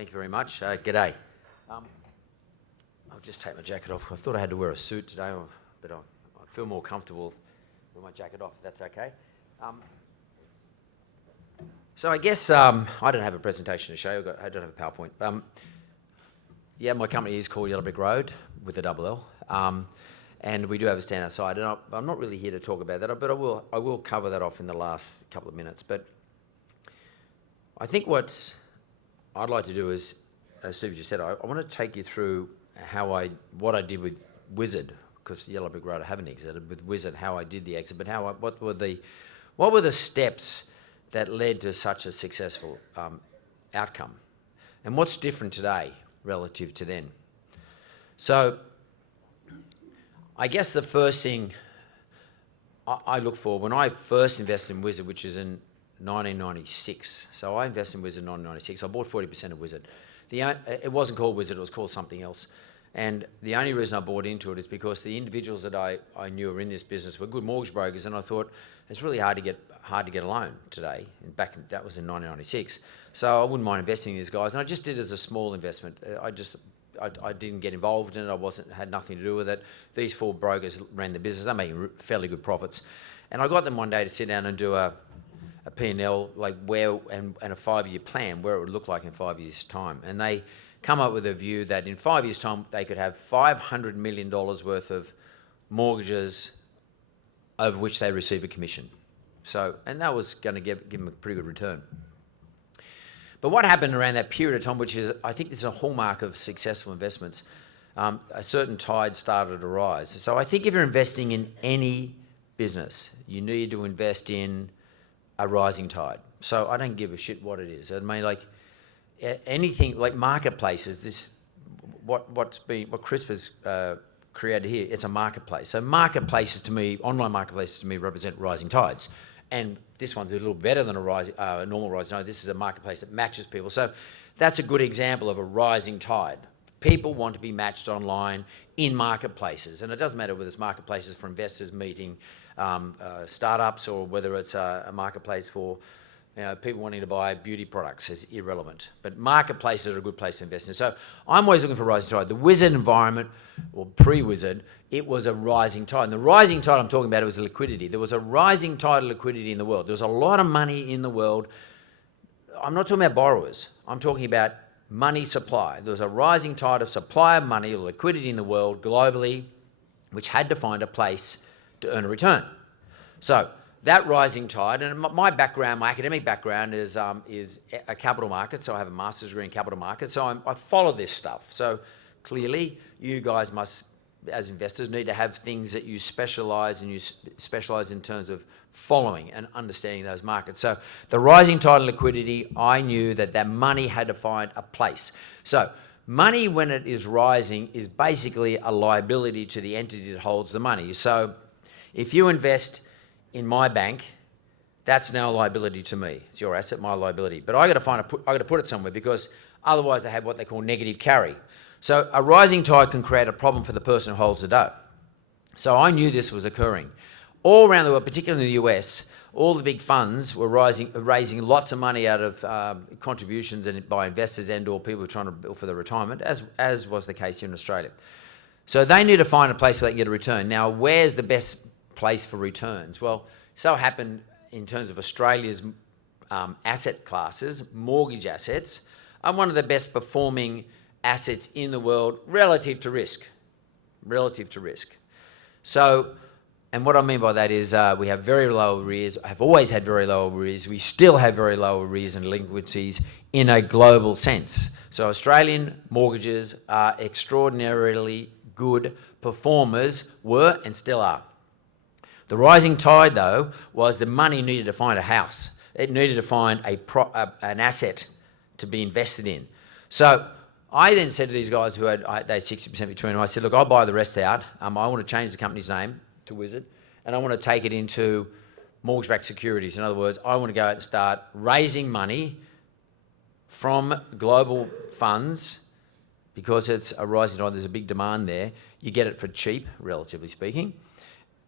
Thank you very much. G'day. I'll just take my jacket off. I thought I had to wear a suit today, but I feel more comfortable with my jacket off, if that's okay. So I guess I don't have a presentation to show you. I don't have a PowerPoint. Yeah, my company is called Yellow Brick Road with a double L. And we do have a stand outside. And I'm not really here to talk about that, but I will cover that off in the last couple of minutes. But I think what I'd like to do is, as Steve just said, I want to take you through what I did with Wizard, because Yellow Brick Road I haven't exited, with Wizard, how I did the exit, but what were the steps that led to such a successful outcome, and what's different today relative to then. So I guess the first thing I look for when I first invested in Wizard, which is in 1996. So I invested in Wizard in 1996. I bought 40% of Wizard. It wasn't called Wizard, it was called something else. And the only reason I bought into it is because the individuals that I knew were in this business were good mortgage brokers, and I thought it's really hard to get a loan today. That was in 1996. So I wouldn't mind investing in these guys, and I just did it as a small investment. I didn't get involved in it. Had nothing to do with it. These four brokers ran the business. They're making fairly good profits, and I got them one day to sit down and do a P&L, like and a 5-year plan, where it would look like in 5 years' time. And they come up with a view that in 5 years' time, they could have $500 million worth of mortgages over which they receive a commission. And that was going to give them a pretty good return. But what happened around that period of time, which is, I think this is a hallmark of successful investments, a certain tide started to rise. So I think if you're investing in any business, you need to invest in a rising tide. So I don't give a shit what it is. I mean, like anything like marketplaces. What Chris has created here, it's a marketplace. So marketplaces to me, online marketplaces to me, represent rising tides. And this one's a little better than a normal rising tide. This is a marketplace that matches people. So that's a good example of a rising tide. People want to be matched online in marketplaces, and it doesn't matter whether it's marketplaces for investors meeting startups, or whether it's a marketplace for people wanting to buy beauty products. Is irrelevant. But marketplaces are a good place to invest in. So I'm always looking for rising tide. The Wizard environment, or pre-Wizard, it was a rising tide. And the rising tide I'm talking about, it was liquidity. There was a rising tide of liquidity in the world. There was a lot of money in the world. I'm not talking about borrowers. I'm talking about money supply. There was a rising tide of supply of money, or liquidity in the world globally, which had to find a place to earn a return. So that rising tide, and my background, my academic background is a capital market. So I have a master's degree in capital markets. So I follow this stuff. So clearly, you guys must, as investors, need to have things that you specialise in terms of following and understanding those markets. So the rising tide of liquidity, I knew that money had to find a place. So money, when it is rising, is basically a liability to the entity that holds the money. So if you invest in my bank, that's now a liability to me. It's your asset, my liability. But I got to put it somewhere, because otherwise I have what they call negative carry. So a rising tide can create a problem for the person who holds the dough. So I knew this was occurring. All around the world, particularly in the US, all the big funds were raising lots of money out of contributions and by investors and/or people who are trying to build for their retirement, as was the case here in Australia. So they need to find a place where they can get a return. Now, where's the best place for returns? Well, so happened in terms of Australia's asset classes, mortgage assets are one of the best performing assets in the world relative to risk. So, and what I mean by that is we have very low arrears, have always had very low arrears, we still have very low arrears and delinquencies in a global sense. So Australian mortgages are extraordinarily good performers, were and still are. The rising tide, though, was the money needed to find a house. It needed to find an asset to be invested in. So I then said to these guys who had 60% between them, I said, look, I'll buy the rest out. I want to change the company's name to Wizard, and I want to take it into mortgage-backed securities. In other words, I want to go out and start raising money from global funds, because it's a rising tide, there's a big demand there. You get it for cheap, relatively speaking.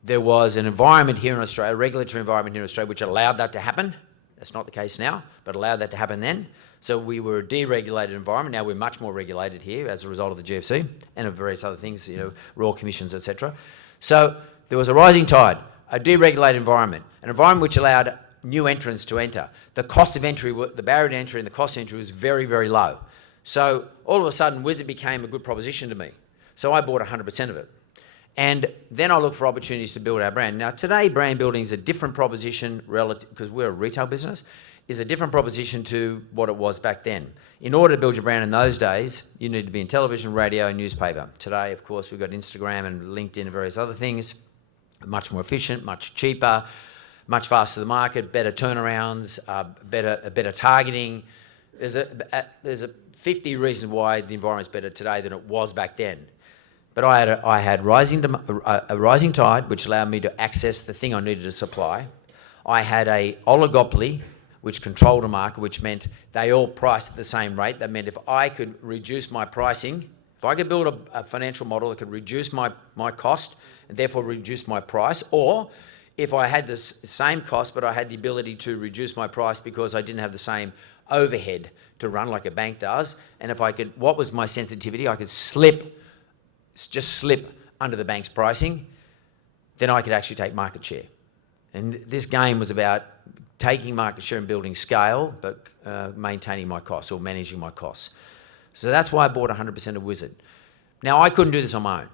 There was an environment here in Australia, a regulatory environment here in Australia, which allowed that to happen. That's not the case now, but allowed that to happen then. So we were a deregulated environment. Now we're much more regulated here as a result of the GFC and of various other things, royal commissions, etc. So there was a rising tide, a deregulated environment, an environment which allowed new entrants to enter. The cost of entry, the barrier to entry and the cost of entry was very, very low. So all of a sudden, Wizard became a good proposition to me. So I bought 100% of it. And then I looked for opportunities to build our brand. Now, today, brand building is a different proposition relative, because we're a retail business, is a different proposition to what it was back then. In order to build your brand in those days, you need to be in television, radio, and newspaper. Today, of course, we've got Instagram and LinkedIn and various other things. Much more efficient, much cheaper, much faster to the market, better turnarounds, better targeting. There's a 50 reasons why the environment's better today than it was back then. But I had a rising tide, which allowed me to access the thing I needed to supply. I had a oligopoly, which controlled a market, which meant they all priced at the same rate. That meant if I could reduce my pricing, if I could build a financial model that could reduce my cost and therefore reduce my price, or if I had the same cost but I had the ability to reduce my price because I didn't have the same overhead to run like a bank does, and if I could, what was my sensitivity? I could just slip under the bank's pricing, then I could actually take market share. And this game was about taking market share and building scale, but maintaining my costs or managing my costs. So that's why I bought 100% of Wizard. Now, I couldn't do this on my own.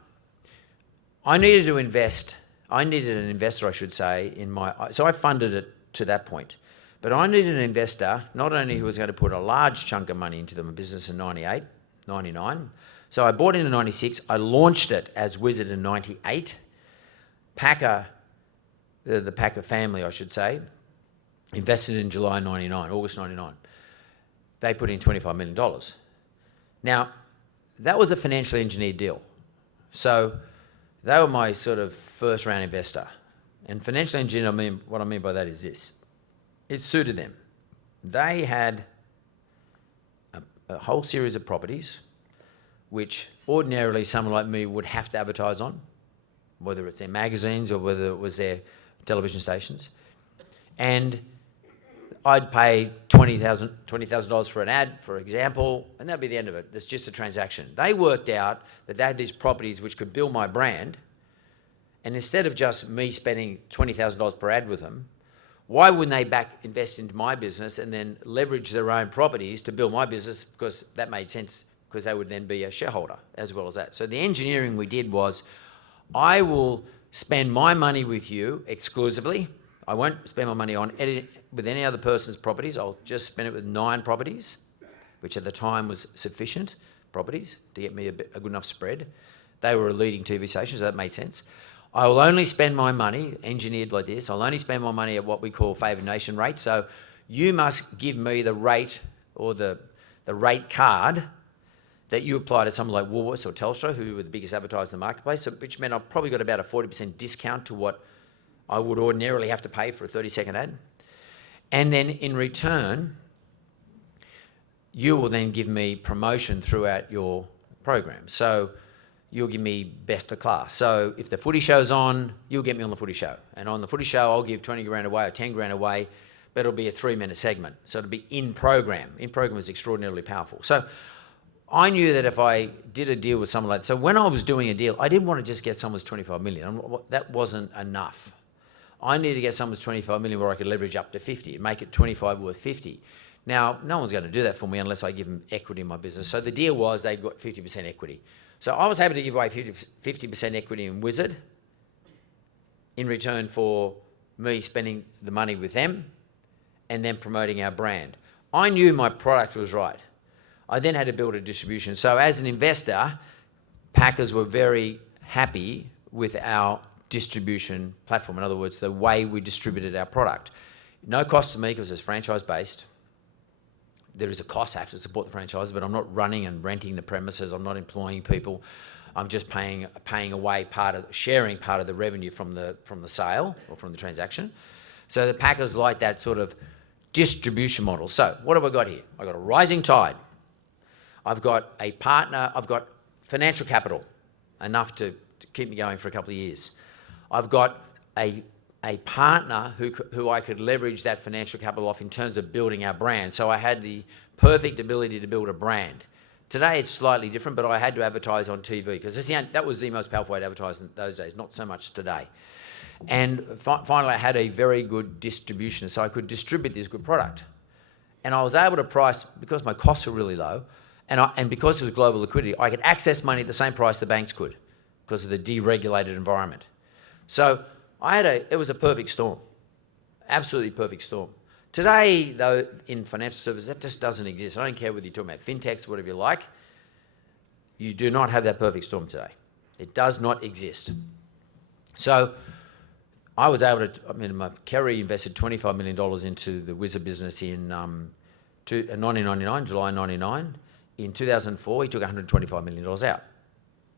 I needed to invest. I needed an investor, I should say, so I funded it to that point. But I needed an investor, not only who was going to put a large chunk of money into the business in 98, 99. So I bought it in 96. I launched it as Wizard in 98. Packer, the Packer family, I should say, invested in July 99, August 99. They put in $25 million. Now, that was a financially engineered deal. So they were my sort of first round investor. And financially engineered, what I mean by that is this. It suited them. They had a whole series of properties which ordinarily someone like me would have to advertise on, whether it's their magazines or whether it was their television stations. And I'd pay $20,000 for an ad, for example, and that'd be the end of it. It's just a transaction. They worked out that they had these properties which could build my brand, and instead of just me spending $20,000 per ad with them, why wouldn't they invest into my business and then leverage their own properties to build my business? Because that made sense, because they would then be a shareholder as well as that. So the engineering we did was, I will spend my money with you exclusively. I won't spend my money with any other person's properties. I'll just spend it with 9 properties, which at the time was sufficient properties to get me a good enough spread. They were a leading TV station, so that made sense. I will only spend my money, engineered like this, I'll only spend my money at what we call favoured nation rate. So you must give me the rate or the rate card that you apply to someone like Woolworths or Telstra, who were the biggest advertisers in the marketplace, which meant I probably got about a 40% discount to what I would ordinarily have to pay for a 30-second ad. And then in return, you will then give me promotion throughout your program. So you'll give me best of class. So if the footy show's on, you'll get me on the footy show. And on the footy show, I'll give 20 grand away or 10 grand away, but it'll be a 3-minute segment. So it'll be in program. In program is extraordinarily powerful. So I knew that if I did a deal with someone like that, so when I was doing a deal, I didn't want to just get someone's 25 million. That wasn't enough. I needed to get someone's 25 million where I could leverage up to 50 and make it 25 worth 50. Now, no one's going to do that for me unless I give them equity in my business. So the deal was they got 50% equity. So I was able to give away 50% equity in Wizard in return for me spending the money with them and then promoting our brand. I knew my product was right. I then had to build a distribution. So as an investor, Packers were very happy with our distribution platform. In other words, the way we distributed our product. No cost to me because it's franchise-based. There is a cost, I have to support the franchise, but I'm not running and renting the premises. I'm not employing people. I'm just paying away sharing part of the revenue from the sale or from the transaction. So the Packers like that sort of distribution model. So what have I got here? I've got a rising tide. I've got a partner. I've got financial capital, enough to keep me going for a couple of years. I've got a a partner who I could leverage that financial capital off in terms of building our brand. So I had the perfect ability to build a brand. Today it's slightly different, but I had to advertise on TV because that was the most powerful way to advertise in those days, not so much today. And finally I had a very good distribution, so I could distribute this good product. And I was able to price, because my costs were really low, and because it was global liquidity, I could access money at the same price the banks could because of the deregulated environment. So it was a perfect storm, absolutely perfect storm. Today, though, in financial services, that just doesn't exist. I don't care whether you're talking about fintechs, whatever you like. You do not have that perfect storm today. It does not exist. So I was able to, Kerry invested $25 million into the Wizard business in 1999, July 99. In 2004, he took $125 million out.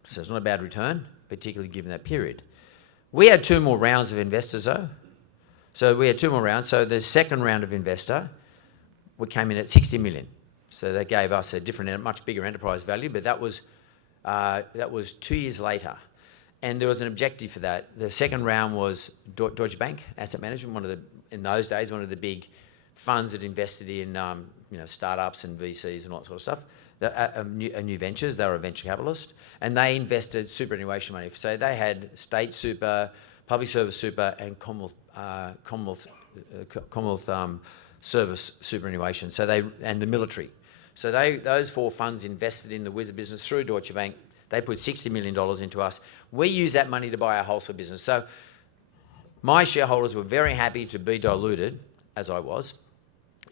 So it's not a bad return, particularly given that period. We had 2 more rounds of investors, though. So we had 2 more rounds. So the second round of investor, we came in at 60 million. So they gave us a different, much bigger enterprise value, but that was 2 years later. And there was an objective for that. The second round was Deutsche Bank Asset Management, in those days, one of the big funds that invested in startups and VCs and all that sort of stuff. New ventures. They were a venture capitalist, and they invested superannuation money. So they had state super, public service super, and Commonwealth service superannuation. And the military. So those 4 funds invested in the Wizard business through Deutsche Bank. They put $60 million into us. We used that money to buy our wholesale business. So my shareholders were very happy to be diluted, as I was,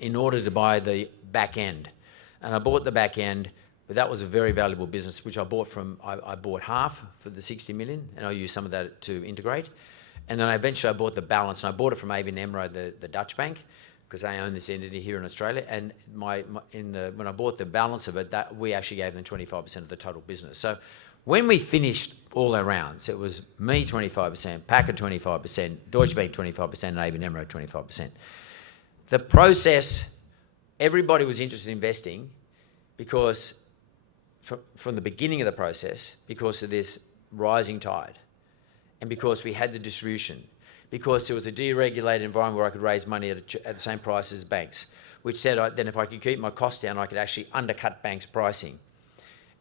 in order to buy the back end. And I bought the back end, but that was a very valuable business, which I bought I bought half for the 60 million, and I used some of that to integrate. And then eventually I bought the balance, and I bought it from ABN AMRO, the Dutch bank, because they own this entity here in Australia. And when I bought the balance of it, we actually gave them 25% of the total business. So when we finished all our rounds, it was me 25%, Packer 25%, Deutsche Bank 25%, and ABN AMRO 25%. The process, everybody was interested in investing because from the beginning of the process, because of this rising tide, and because we had the distribution, because there was a deregulated environment where I could raise money at the same price as banks, which said then if I could keep my costs down, I could actually undercut banks' pricing.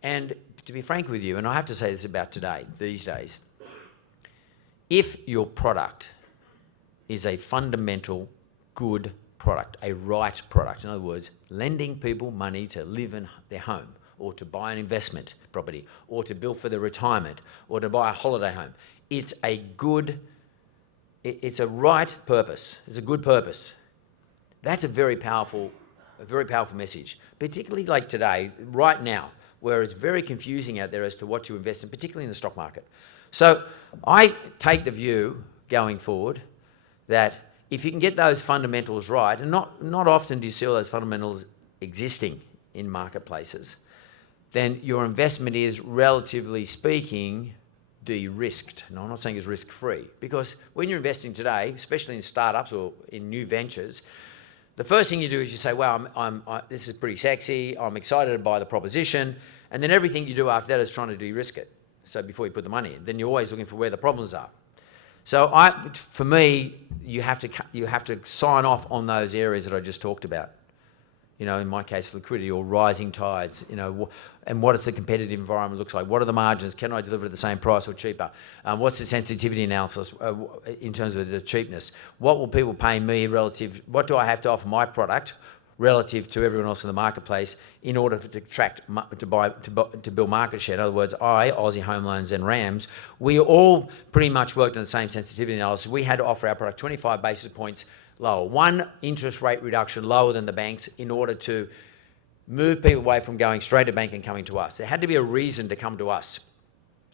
And to be frank with you, and I have to say this about these days, if your product is a fundamental good product, a right product, in other words, lending people money to live in their home, or to buy an investment property, or to build for their retirement, or to buy a holiday home, it's a right purpose. It's a good purpose. That's a very powerful message, particularly like today, right now, where it's very confusing out there as to what to invest in, particularly in the stock market. So I take the view going forward that if you can get those fundamentals right, and not often do you see all those fundamentals existing in marketplaces, then your investment is, relatively speaking, de-risked. No, I'm not saying it's risk-free, because when you're investing today, especially in startups or in new ventures, the first thing you do is you say, well, this is pretty sexy, I'm excited by the proposition, and then everything you do after that is trying to de-risk it. So before you put the money in, then you're always looking for where the problems are. So for me, you have to sign off on those areas that I just talked about. In my case, liquidity or rising tides, and what does the competitive environment look like? What are the margins? Can I deliver at the same price or cheaper? What's the sensitivity analysis in terms of the cheapness? What will people pay me relative? What do I have to offer my product relative to everyone else in the marketplace in order to build market share? In other words, Aussie Home Loans and RAMS, we all pretty much worked on the same sensitivity analysis. We had to offer our product 25 basis points lower, 1 interest rate reduction lower than the banks, in order to move people away from going straight to bank and coming to us. There had to be a reason to come to us.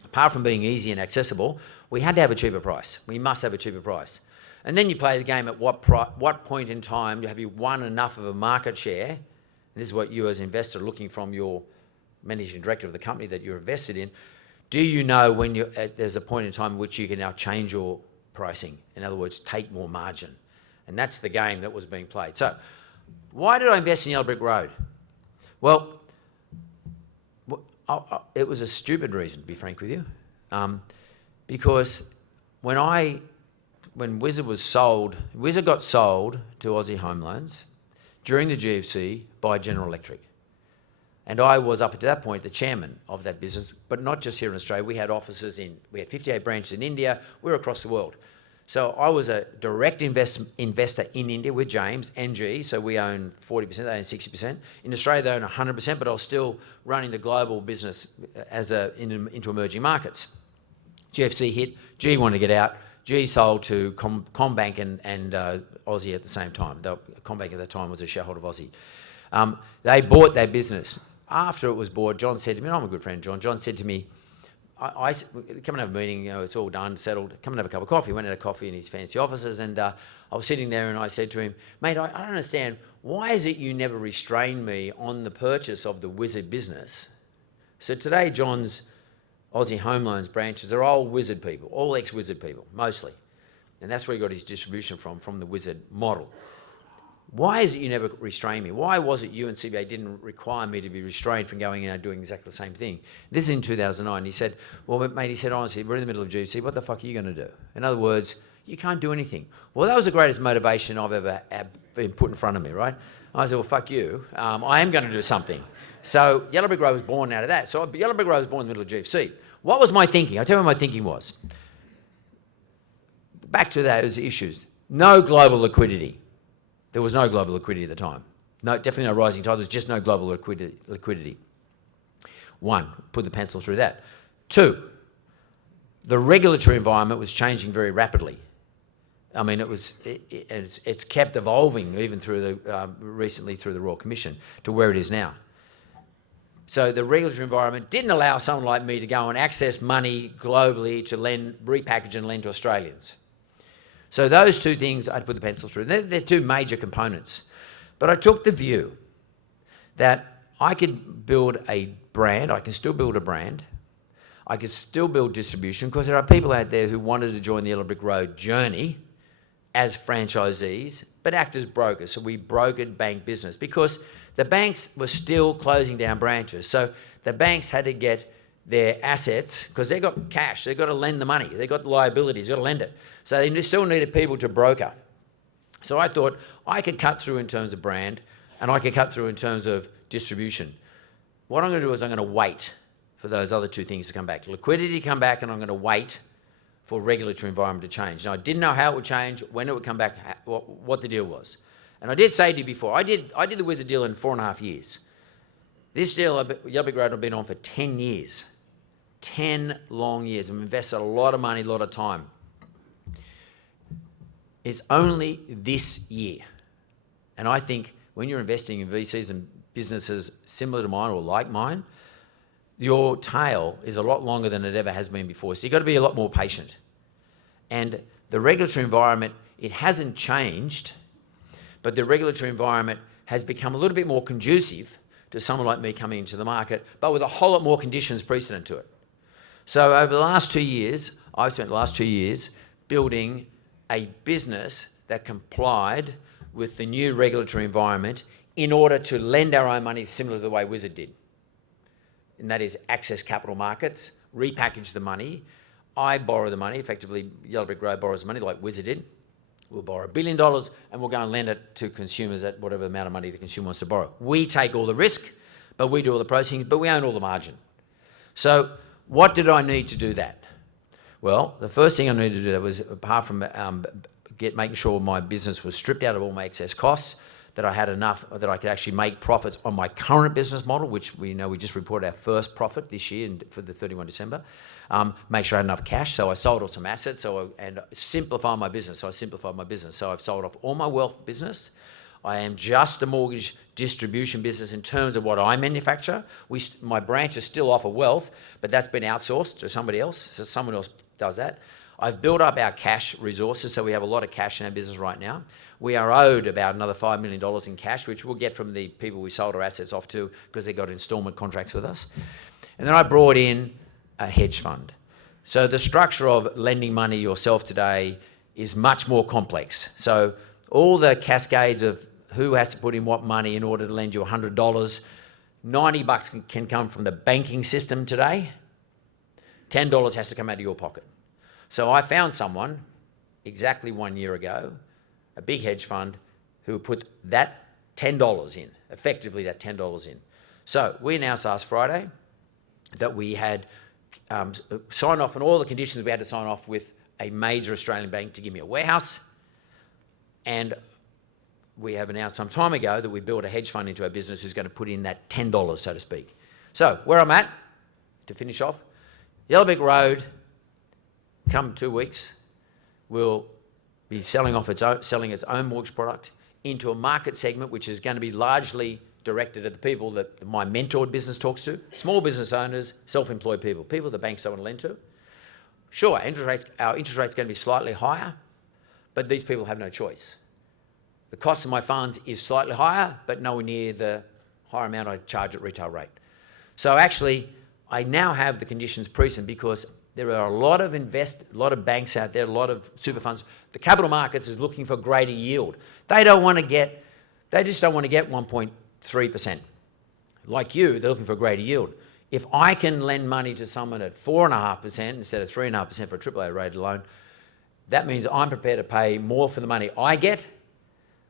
Apart from being easy and accessible, we had to have a cheaper price. We must have a cheaper price. And then you play the game at what point in time have you won enough of a market share, and this is what you as an investor are looking from your managing director of the company that you're invested in, do you know when there's a point in time in which you can now change your pricing? In other words, take more margin. And that's the game that was being played. So why did I invest in Yellow Brick Road? Well, it was a stupid reason, to be frank with you, because when I when Wizard was sold, Wizard got sold to Aussie Home Loans during the GFC by General Electric. And I was up to that point the chairman of that business, but not just here in Australia. We had offices we had 58 branches in India. We were across the world. So I was a direct investor in India with James, NG, so we own 40%, they own 60%. In Australia, they own 100%, but I was still running the global business into emerging markets. GFC hit, G wanted to get out. G sold to Combank and Aussie at the same time. Combank at the time was a shareholder of Aussie. They bought their business. After it was bought, John said to me, and I'm a good friend, John said to me, I come and have a meeting, it's all done, settled, come and have a cup of coffee. Went and had a coffee in his fancy offices, and I was sitting there and I said to him, mate, I don't understand, why is it you never restrained me on the purchase of the Wizard business? So today, John's Aussie Home Loans branches are all Wizard people, all ex-Wizard people, mostly. And that's where he got his distribution from the Wizard model. Why is it you never restrained me? Why was it you and CBA didn't require me to be restrained from going in and doing exactly the same thing? This is in 2009. He said, well, mate, he said, honestly, we're in the middle of GFC. What the fuck are you going to do? In other words, you can't do anything. Well, that was the greatest motivation I've ever been put in front of me, right? I said, well, fuck you. I am going to do something. So Yellow Brick Road was born out of that. So Yellow Brick Road was born in the middle of GFC. What was my thinking? I'll tell you what my thinking was. Back to those issues. No global liquidity. There was no global liquidity at the time. No, definitely no rising tide. There was just no global liquidity. One, put the pencil through that. Two, the regulatory environment was changing very rapidly. I mean, it's kept evolving even through recently through the Royal Commission to where it is now. So the regulatory environment didn't allow someone like me to go and access money globally to repackage and lend to Australians. So those two things I'd put the pencil through. They're two major components. But I took the view that I could build a brand, I can still build a brand, I could still build distribution, because there are people out there who wanted to join the Yellow Brick Road journey as franchisees, but act as brokers. So we brokered bank business because the banks were still closing down branches. So the banks had to get their assets, because they got cash, they've got to lend the money, they've got liabilities, they've got to lend it. So they still needed people to broker. So I thought I could cut through in terms of brand, and I could cut through in terms of distribution. What I'm going to do is I'm going to wait for those other two things to come back. Liquidity to come back, and I'm going to wait for regulatory environment to change. Now, I didn't know how it would change, when it would come back, what the deal was. And I did say to you before, I did the Wizard deal in 4.5 years. This deal, Yellow Brick Road, I've been on for 10 years. 10 long years. I've invested a lot of money, a lot of time. It's only this year. And I think when you're investing in VCs and businesses similar to mine or like mine, your tail is a lot longer than it ever has been before. So you've got to be a lot more patient. And the regulatory environment, it hasn't changed, but the regulatory environment has become a little bit more conducive to someone like me coming into the market, but with a whole lot more conditions precedent to it. So over the last 2 years, I've spent the last 2 years building a business that complied with the new regulatory environment in order to lend our own money similar to the way Wizard did. And that is access capital markets, repackage the money. I borrow the money, effectively Yellow Brick Road borrows the money like Wizard did. We'll borrow $1 billion and we'll go and lend it to consumers at whatever amount of money the consumer wants to borrow. We take all the risk, but we do all the processing, but we own all the margin. So what did I need to do that? Well, the first thing I needed to do that was, apart from making sure my business was stripped out of all my excess costs, that I had enough that I could actually make profits on my current business model, which we just reported our first profit this year for the 31 December. Make sure I had enough cash, so I sold off some assets and simplify my business. So I simplified my business. So I've sold off all my wealth business. I am just a mortgage distribution business in terms of what I manufacture. My branches still offer wealth, but that's been outsourced to somebody else. So someone else does that. I've built up our cash resources, so we have a lot of cash in our business right now. We are owed about another $5 million in cash, which we'll get from the people we sold our assets off to because they got installment contracts with us. And then I brought in a hedge fund. So the structure of lending money yourself today is much more complex. So all the cascades of who has to put in what money in order to lend you $100, $90 can come from the banking system today. $10 has to come out of your pocket. So I found someone exactly 1 year ago, a big hedge fund who put that $10 in, effectively that $10 in. So we announced last Friday that we had signed off on all the conditions we had to sign off with a major Australian bank to give me a warehouse. And we have announced some time ago that we built a hedge fund into our business who's going to put in that $10, so to speak. So where I'm at, to finish off, Yellowbeck Road, come 2 weeks, will be selling its own mortgage product into a market segment which is going to be largely directed at the people that my mentored business talks to, small business owners, self-employed people the banks don't want to lend to. Sure, our interest rate's going to be slightly higher, but these people have no choice. The cost of my funds is slightly higher, but nowhere near the higher amount I charge at retail rate. So actually, I now have the conditions precedent because there are a lot of banks out there, a lot of super funds. The capital markets is looking for greater yield. They just don't want to get 1.3%. Like you, they're looking for greater yield. If I can lend money to someone at 4.5% instead of 3.5% for a AAA rated loan, that means I'm prepared to pay more for the money I get,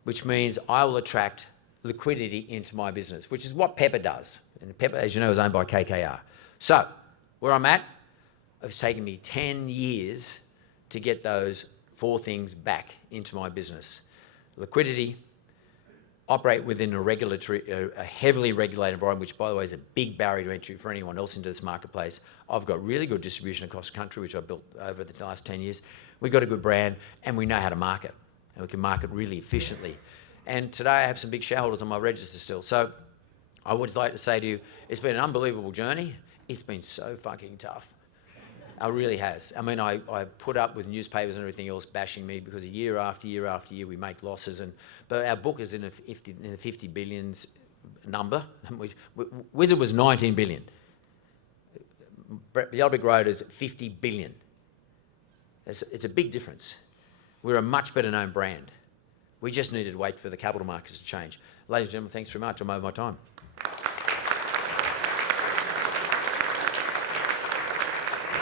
which means I will attract liquidity into my business, which is what Pepper does. And Pepper, as you know, is owned by KKR. So where I'm at, it's taken me 10 years to get those 4 things back into my business. Liquidity, operate within a heavily regulated environment, which, by the way, is a big barrier to entry for anyone else into this marketplace. I've got really good distribution across the country, which I've built over the last 10 years. We've got a good brand, and we know how to market, and we can market really efficiently. And today I have some big shareholders on my register still. So I would like to say to you, it's been an unbelievable journey. It's been so fucking tough. It really has. I mean, I put up with newspapers and everything else bashing me because year after year after year we make losses. But our book is in the 50 billions number. Wizard was 19 billion. Yellowbeck Road is 50 billion. It's a big difference. We're a much better known brand. We just needed to wait for the capital markets to change. Ladies and gentlemen, thanks very much. I'm over my time.